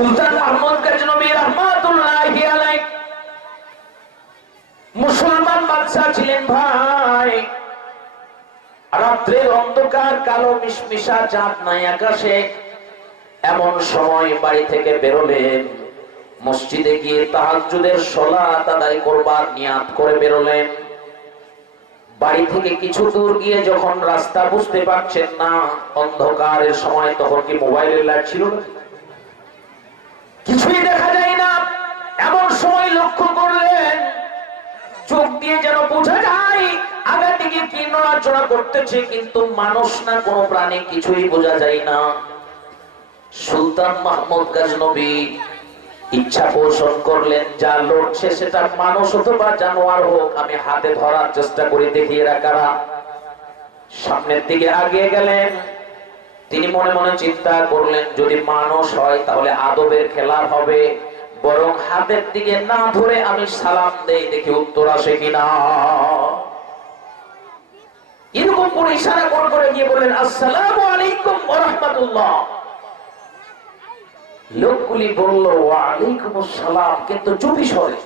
সুলতান মোহাম্মদ গজনবী রহমাতুল্লাহি মুসলমান বাদশা ছিলেন ভাই। রাত্রের অন্ধকার, কালো মিশমিশা, চাঁদ নাই আকাশে। এমন সময় বাড়ি থেকে বেরোলেন। মসজিদে গিয়ে তাহাজ্জুদের সলাত আদায় করবার নিয়াত করে বেরোলেন। বাড়ি থেকে কিছু দূর গিয়ে যখন রাস্তা বুঝতে পারছেন না, অন্ধকারের সময় তখন কি মোবাইলের লাইট ছিল? না? কিছুই দেখা যায় না। এমন সময় লক্ষ্য করলেন, চোখ দিয়ে যেন বোঝা যায়, আগের দিকে কি নড়াচড়া করতেছে, কিন্তু মানুষ না, কোনো প্রাণী কিছুই বোঝা যায় না। সুলতান মাহমুদ গাজনবী ইচ্ছা পোষণ করলেন, যা লড়ছে সেটা মানুষ অথবা জানোয়ার হোক, আমি হাতে ধরার চেষ্টা করি দেখি এরা কারা সামনের দিকে আগিয়ে গেলেন। তিনি মনে মনে চিন্তা করলেন, যদি মানুষ হয় তাহলে আদবের খেলা হবে। বরং হাতের দিকে না ধরে আমি সালাম দেই, দেখি উত্তর আসে কিনা। এরকম করে ইশারা করে করে গিয়ে বললেন, আসসালামু আলাইকুম রাহমাতুল্লাহ। লোকগুলি বলল ওয়ালাইকুম আসসালাম। কিন্তু চুপি সরে।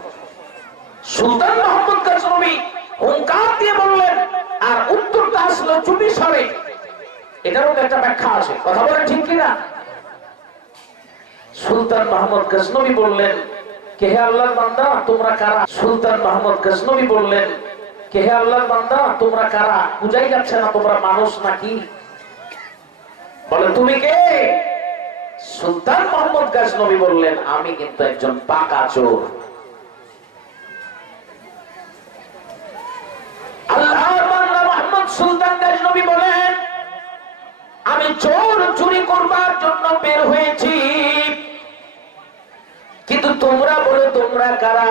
সুলতান মোহাম্মদ কাজনবী হুঙ্কার দিয়ে বললেন, আর উত্তরটা আসলো চুপি সরে। এটারও একটা ব্যাখ্যা আছে। কথা বলে ঠিক কিনা? সুলতান মোহাম্মদ গজনবী বললেন, কে হে আল্লাহর বান্দা? তোমরা কারা? সুলতান মোহাম্মদ গজনবী বললেন, কে হে আল্লাহর বান্দা? তোমরা কারা? বুঝাই যাচ্ছে না তোমরা মানুষ নাকি? বলে, তুমি কে? সুলতান মোহাম্মদ গাজনবী বললেন, আমি কিন্তু একজন পাকা চোর। তোমরা কারা?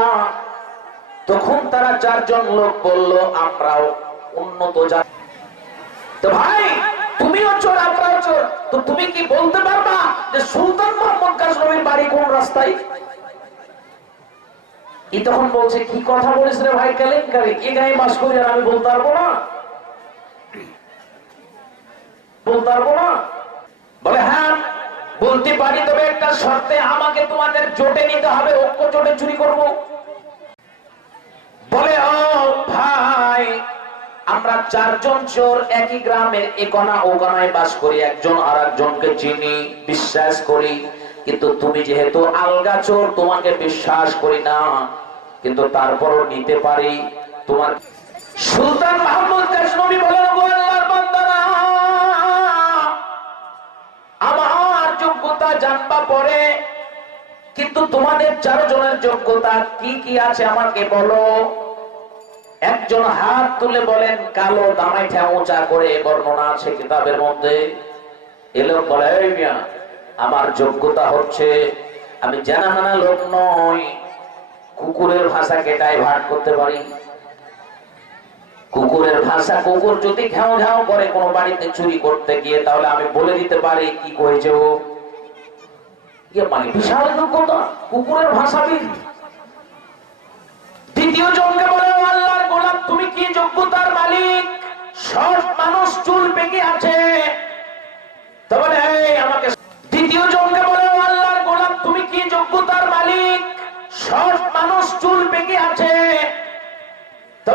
তখন তারা চারজন লোক বলল, আমরাও উন্নত জাত তো ভাই, তুমিও চোর, আমরাও চোর। তো তুমি কি বলতে পারবা যে সুলতান মোহাম্মদ কাজনবীর বাড়ি কোন রাস্তায়? ই তখন বলছে, কি কথা বলিস রে ভাই, কেলেঙ্কারি? এ গায়ে বাস করি আর আমি বলতে পারব না? বলতে পারব না? বলে হ্যাঁ বলতে পারি, তবে একটা শর্তে আমাকে তোমাদের জোটে নিতে হবে, ঐক্য জোটে চুরি করব। বলে, ও ভাই, আমরা চারজন চোর একই গ্রামের একনা ওকনায় বাস করি, একজন আর একজনকে চিনি, বিশ্বাস করি। কিন্তু তুমি যেহেতু আলগা চোর, তোমাকে বিশ্বাস করি না। কিন্তু তারপরও নিতে পারি। তোমার সুলতান মাহমুদ কাশনবী বলেন যোগ্যতা জানবা পরে, কিন্তু তোমাদের চারজনের যোগ্যতা কি কি আছে আমাকে বলো। একজন হাত তুলে বলেন, কালো দামাইঠা উঁচা করে বর্ণনা আছে কিতাবের মধ্যে। এলো বলে আমার যোগ্যতা হচ্ছে, আমি জানা মানা লোক নই, কুকুরের ভাষাকে ডাইভার্ট করতে পারি। কুকুরের ভাষা, কুকুর যদি ঘাও ঘাও করে কোনো বাড়িতে চুরি করতে গিয়ে, তাহলে আমি বলে দিতে পারি, কি করেছে ও? ইয়ে মানে বিশাল যোগ্যতা কুকুরের ভাষাবিদ দ্বিতীয় জনকে বলে আল্লাহর গোলাম তুমি কি যোগ্যতার মালিক? সব মানুষ চুল পেকে আছে। তো বলে "এই, আমাকে দ্বিতীয় জনকে বলে আল্লাহর গোলাম তুমি কি যোগ্যতার মালিক? সব মানুষ চুল পেকে আছে। তো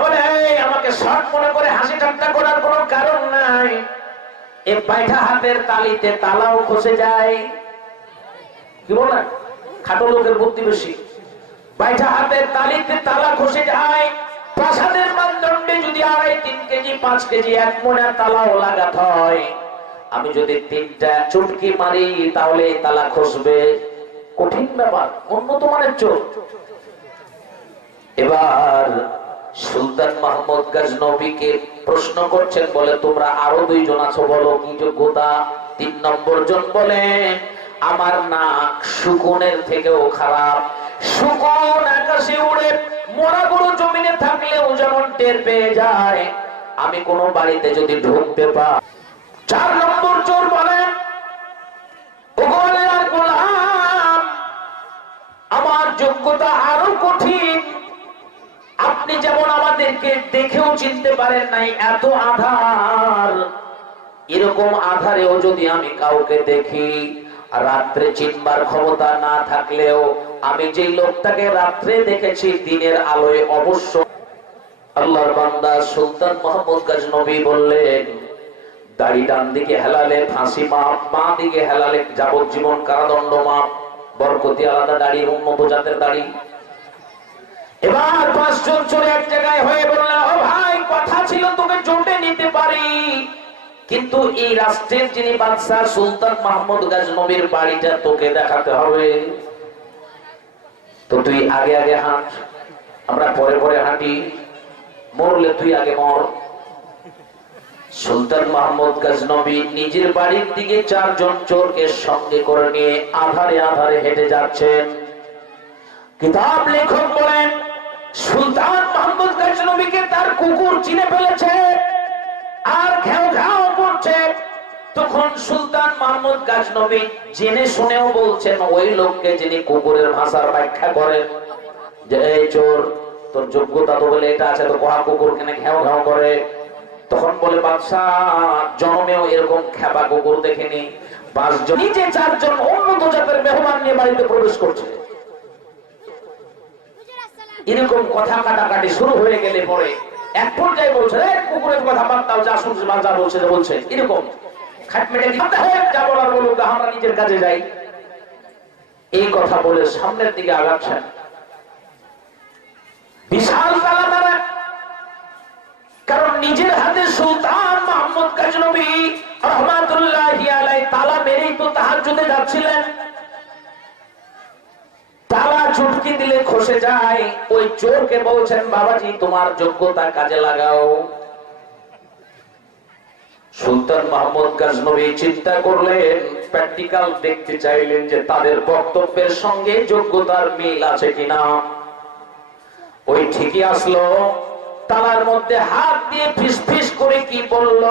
আমাকে শর্ট মনে করে হাসি ঠাট্টা করার কোনো কারণ নাই। এ পায়ঠা হাতের তালিতে তালাও খসে যায়। আমি যদি তিনটা চুটকি মারি, তাহলে তালা খসবে কঠিন ব্যাপার, উন্নত মানের চোখ এবার সুলতান মাহমুদ গজনবীকে প্রশ্ন করছেন, বলে, তোমরা আরও দুইজন আছো বলো, কি যোগ্যতা? তিন নম্বর জন বলে আমার নাক শুকুনের থেকেও খারাপ। শুকুন আকাশে উড়ে মরা গরু জমিনে থাকলেও যেমন টের পেয়ে যায়, আমি কোনো বাড়িতে যদি ঢুকতে পা চার নম্বর চোর বলেন আমার যোগ্যতা আরও কঠিন। আপনি যেমন আমাদেরকে দেখেও চিনতে পারেন নাই এত আধার। এরকম আধারেও যদি আমি কাউকে দেখি রাত্রে চিনবার ক্ষমতা না থাকলেও আমি যে লোকটাকে রাত্রে দেখেছি, দিনের আলোয় অবশ্য আল্লাহর বান্দা সুলতান মোহাম্মদ গজনবী বললেন, দাড়ি ডান দিকে হেলালে, ফাঁসি মাপ মা দিকে হেলালে যাবজ্জীবন কারাদণ্ড মাপ, বরকতি আলাদা দাড়ি, উন্নত জাতের দাড়ি। এবার পাঁচজন চলে এক জায়গায় হয়ে বললেন, ও ভাই, কথা ছিল তোকে জোটে নিতে পারি। কিন্তু এই রাষ্ট্রের যিনি বাদশাহ সুলতান মাহমুদ গাজনবীর বাড়িটা তোকে দেখাতে হবে। তো তুই আগে আগে হাঁট, আমরা পরে পরে হাঁটি। মরলে তুই আগে মর। সুলতান মাহমুদ গাজনবী নিজের বাড়ির দিকে চারজন চোরকে সঙ্গে করে নিয়ে আধারে আধারে হেঁটে যাচ্ছেন। কিতাব লেখক বলেন, সুলতান মাহমুদ গাজনবীকে তার কুকুর চিনে ফেলেছে। আর ঘেউ ঘেউ করছে তখন সুলতান মাহমুদ গাজনবী জেনে শুনেও বলছেন, ওই লোককে যিনি কুকুরের ভাষার ব্যাখ্যা করেন, যে, এই চোর, তোর যোগ্যতা তো বলে এটা আছে, তো কহা কুকুর কেন ঘেউ ঘেউ করে। তখন বলে, বাদশাহ, জন্মেও এরকম খেপা কুকুর দেখেনি। পাঁচজন, নিজে চারজন উন্নত জাতের মেহমান নিয়ে বাড়িতে প্রবেশ করছে। এরকম কথা কাটাকাটি শুরু হয়ে গেলে পরে এক পর্যায়ে বলছে "এই কুকুরের কথা বাদ দাও, যা শুনছে যা বলছে বলছে। এরকম। এই কথা সামনের দিকে বিশাল তালা তারা। কারণ নিজের হাতে সুলতান তালা মেরেই তো তাহাজ্জুদে যাচ্ছিলেন। চুটকি দিলে খসে যায়। ওই চোরকে বলছেন, বাবাজি, তোমার যোগ্যতা কাজে লাগাও। সুলতান মাহমুদ গাজনবী চিন্তা করলেন, প্র্যাকটিক্যাল দেখতে চাইলেন যে তাদের বক্তব্যের সঙ্গে যোগ্যতার মিল আছে কিনা। ওই ঠিকই আসলো। তালার মধ্যে হাত দিয়ে ফিস ফিস করে কি বলল,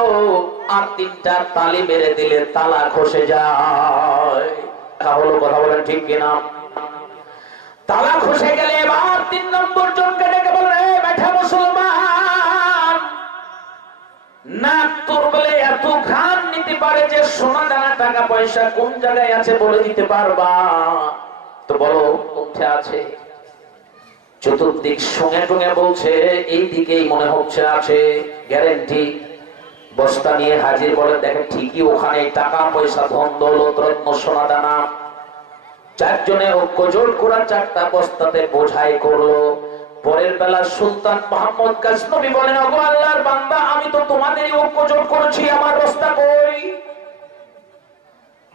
আর তিনটা তালি মেরে দিলে তালা খসে যায়। তাহলে কথা বলেন ঠিক কিনা? তালা খসে গেলে এবার তিন নম্বর জনকে ডেকে "এই বেঠা মুসলমান না তোর বলে এত ঘাম নিতে পারে যে সোনা দানা টাকা পয়সা কোন জায়গায় আছে বলে দিতে পারবা? তো বলো কোনটা আছে? চতুর্দিক সঙ্গে সঙ্গে বলছে, এই দিকেই মনে হচ্ছে আছে, গ্যারেন্টি। বস্তা নিয়ে হাজির বলে দেখে ঠিকই ওখানে টাকা পয়সা, ধন, দৌলত, রত্ন, সোনা দানা চারজনে ঐক্য জোট করা চারটা বস্তাতে বোঝাই করল। পরের বেলা সুলতান মোহাম্মদ গাজনবী বলেন, ওগো আল্লাহর বান্দা, আমি তো তোমাদেরই ঐক্য জোট করেছি, আমার বস্তা কই?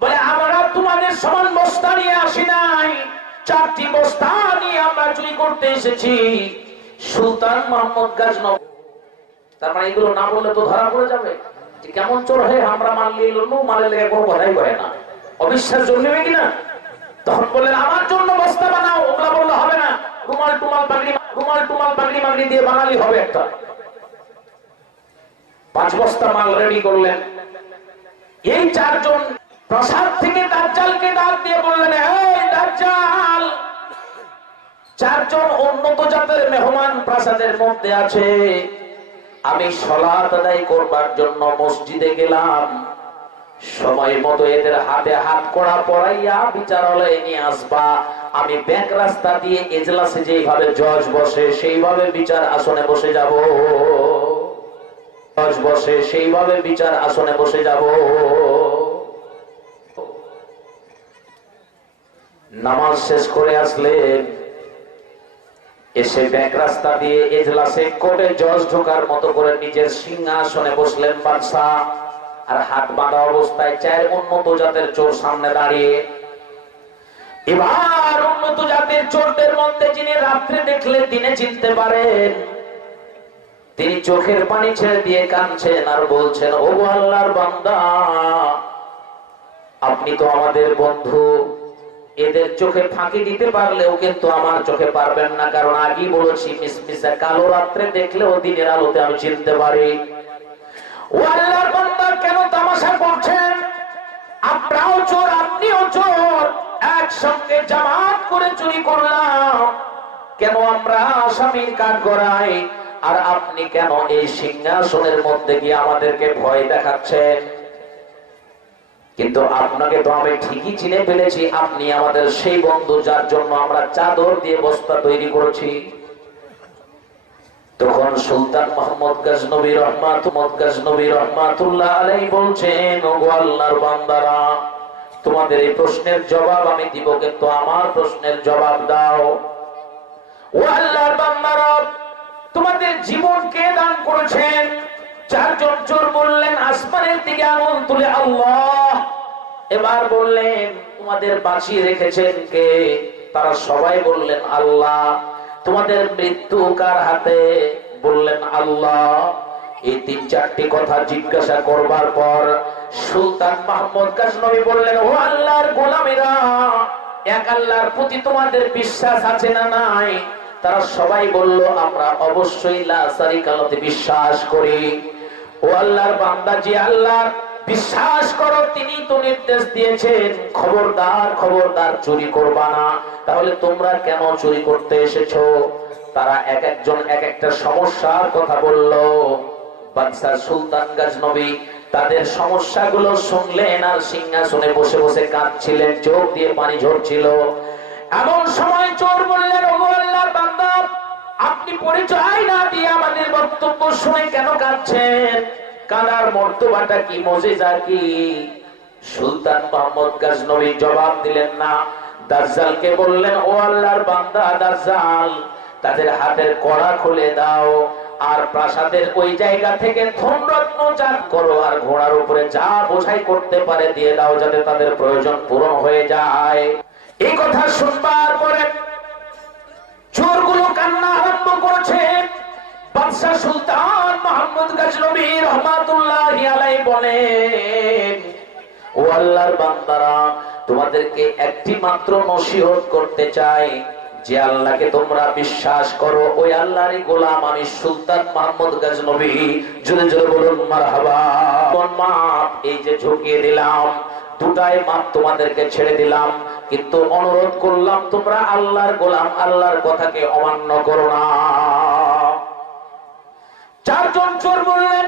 বলে, আমরা তোমাদের সমান বস্তা নিয়ে আসি নাই। চারটি বস্তা নিয়ে আমরা চুরি করতে এসেছি। সুলতান মোহাম্মদ গাজনবী, তার মানে এগুলো না বললে তো ধরা পড়ে যাবে। কেমন চোর হয়ে আমরা মানলে নো মারলে লেগে কোনো কথাই কয় না। অবিশ্বাস জন্মে কিনা? তখন বললেন, আমার জন্য বস্তা বানাও। ওগুলা বললে, হবে না। রুমাল টুমাল বাগড়ি রুমাল টুমাল বাগড়ি মাগড়ি দিয়ে বানালি হবে একটা। পাঁচ বস্তা মাল রেডি করলেন। এই চারজন প্রসাদ থেকে দাজ্জালকে ডাক দিয়ে বললেন, এই দাজ্জাল, চারজন উন্নত জাতের মেহমান প্রাসাদের মধ্যে আছে। আমি সলাত আদায় করবার জন্য মসজিদে গেলাম। সময় মতো এদের হাতে হাত করা পড়াইয়া বিচারালয়ে নিয়ে আসবা। আমি ব্যাংক রাস্তা দিয়ে এজলাসে যেইভাবে জজ বসে, সেইভাবে বিচার আসনে বসে যাব। জজ বসে, সেইভাবে বিচার আসনে বসে যাব। নামাজ শেষ করে আসলেন এসে ব্যাক রাস্তা দিয়ে এজলাসে কোর্টে জজ ঢোকার মতো করে নিজের সিংহাসনে বসলেন বাদশাহ। আর হাত বাঁধা অবস্থায় চার উন্নত জাতের চোর সামনে দাঁড়িয়ে। এবার উন্নত জাতের চোরদের মধ্যে যিনি রাত্রে দেখলে দিনে চিনতে পারেন, তিনি চোখের পানি ছেড়ে দিয়ে কাঁদছেন আর বলছেন, ও আল্লাহর বান্দা, আপনি তো আমাদের বন্ধু। এদের চোখে ফাঁকি দিতে পারলেও কিন্তু আমার চোখে পারবেন না। কারণ আগেই বলেছি, মিসমিসে কালো রাত্রে দেখলেও দিনের আলোতে আমি চিনতে পারি। কেন তামাশা করছেন? চোর, আপনিও চোর। একসঙ্গে জামাত করে চুরি করলাম। কেন আমরা আসামির কাঠ গড়াই? আর আপনি কেন এই সিংহাসনের মধ্যে গিয়ে আমাদেরকে ভয় দেখাচ্ছেন? কিন্তু আপনাকে তো আমি ঠিকই চিনে ফেলেছি, আপনি আমাদের সেই বন্ধু যার জন্য আমরা চাদর দিয়ে বস্তা তৈরি করেছি। তখন সুলতান মোহাম্মদ গজনবী রহমাত গজনবী রহমাতুল্লাহ আলাই বলছেন, ওগো আল্লাহর বান্দারা, তোমাদের এই প্রশ্নের জবাব আমি দিব, কিন্তু আমার প্রশ্নের জবাব দাও। তোমাদের জীবন কে দান করেছেন? চারজন চোর বললেন, আসমানের দিকে আঙুল তুলে আল্লাহ। এবার বললেন, তোমাদের বাঁচিয়ে রেখেছেন কে? তারা সবাই বললেন, আল্লাহ। তোমাদের মৃত্যু কার হাতে? বললেন আল্লাহ। এই তিন চারটি কথা জিজ্ঞাসা করবার পর সুলতান মাহমুদ গাজনবী বললেন, ও আল্লাহর গোলামেরা, এক আল্লাহর প্রতি তোমাদের বিশ্বাস আছে না নাই? তারা সবাই বলল, আমরা অবশ্যই লাসারি কালতে বিশ্বাস করি। ও আল্লাহর বান্দা, যে আল্লাহর বিশ্বাস করো, তিনি তো নির্দেশ দিয়েছেন, খবরদার খবরদার চুরি করবা না। তাহলে তোমরা কেন চুরি করতে এসেছ? তারা এক একজন এক একটা সমস্যার কথা বলল। বাদশাহ সুলতান গাজনবী তাদের সমস্যাগুলো শুনলেন আর সিংহাসনে বসে বসে কাঁদছিলেন, চোখ দিয়ে পানি ঝরছিল। এমন সময় চোর বললেন আপনি পরিচয় না দিয়ে আমাদের বক্তব্য শুনে কেন কাঁদছেন? কাদার মর্তবাটা কি মজেজা কি? সুলতান মোহাম্মদ গাজনবী জবাব দিলেন, না দাজ্জালকে বললেন, ও আল্লাহর বান্দা, দাজ্জাল, তাদের হাতের কড়া খুলে দাও আর প্রাসাদের ওই জায়গা থেকে ধনরত্ন জাত করো আর ঘোড়ার উপরে যা বোঝাই করতে পারে দিয়ে দাও যাতে তাদের প্রয়োজন পূরণ হয়ে যায়। এই কথা শুনবার পরে চোরগুলো কান্না আরম্ভ করেছে। বাদশাহ সুলতান মোহাম্মদ গজনবী রহমাতুল্লাহ আলাই বলেন, ও আল্লাহর বান্দারা তোমাদেরকে একটি মাত্র নসিহত করতে চাই যে আল্লাহকে তোমরা বিশ্বাস করো। ওই আল্লাহরই গোলাম আমি সুলতান মোহাম্মদ গজনবী। জোরে জোরে বলুন এই যে ঝুঁকিয়ে দিলাম, দুটাই মাপ তোমাদেরকে ছেড়ে দিলাম। কিন্তু অনুরোধ করলাম, তোমরা আল্লাহর গোলাম, আল্লাহর কথাকে অমান্য করো না। চারজন চোর বললেন,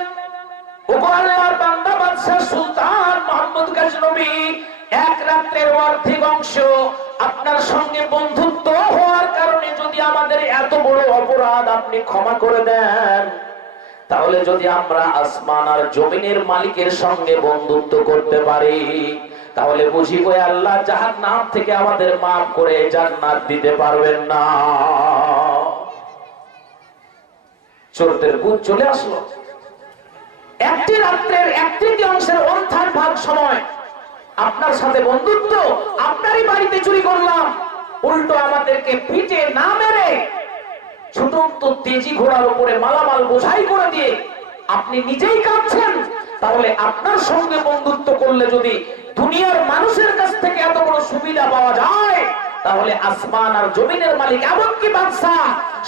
ওগো আল্লাহর বান্দা, বাদশাহ সুলতান মোহাম্মদ গজনবী এক রাত্রের অর্ধেক অংশ আপনার সঙ্গে বন্ধুত্ব হওয়ার কারণে যদি আমাদের এত বড় অপরাধ আপনি ক্ষমা করে দেন, তাহলে যদি আমরা আসমান আর জমিনের মালিকের সঙ্গে বন্ধুত্ব করতে পারি, তাহলে বুঝি ওই আল্লাহ জাহান নাম থেকে আমাদের মাফ করে জান্নাত দিতে পারবেন না। চোরদের বুধ চলে আসলো। একটি রাত্রের এক তৃতীয়াংশের অর্থাৎ ভাগ সময় আপনার সাথে বন্ধুত্ব, আপনারই বাড়িতে চুরি করলাম। উল্টো আমাদেরকে পিটে না মেরে ছুটন্ত তেজি ঘোড়ার উপরে মালামাল বোঝাই করে দিয়ে আপনি নিজেই কাঁদছেন। তাহলে আপনার সঙ্গে বন্ধুত্ব করলে যদি দুনিয়ার মানুষের কাছ থেকে এত বড় সুবিধা পাওয়া যায়, তাহলে আসমান আর জমিনের মালিক এমনকি বাদশাহ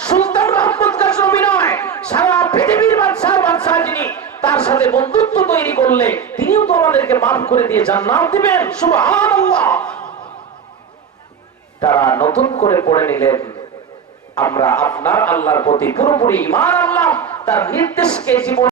সুলতান মোহাম্মদ কাজী নয়, সারা পৃথিবীর বাদশাহ বাদশাহ যিনি তার সাথে বন্ধুত্ব তৈরি করলে তিনিও তো আমাদেরকে মাফ করে দিয়ে জান্নাত দিবেন। সুবহানাল্লাহ। তারা নতুন করে পড়ে নিলেন। আমরা আপনার আল্লাহর প্রতি পুরোপুরি ইমান আনলাম। তার নির্দেশকে জীবন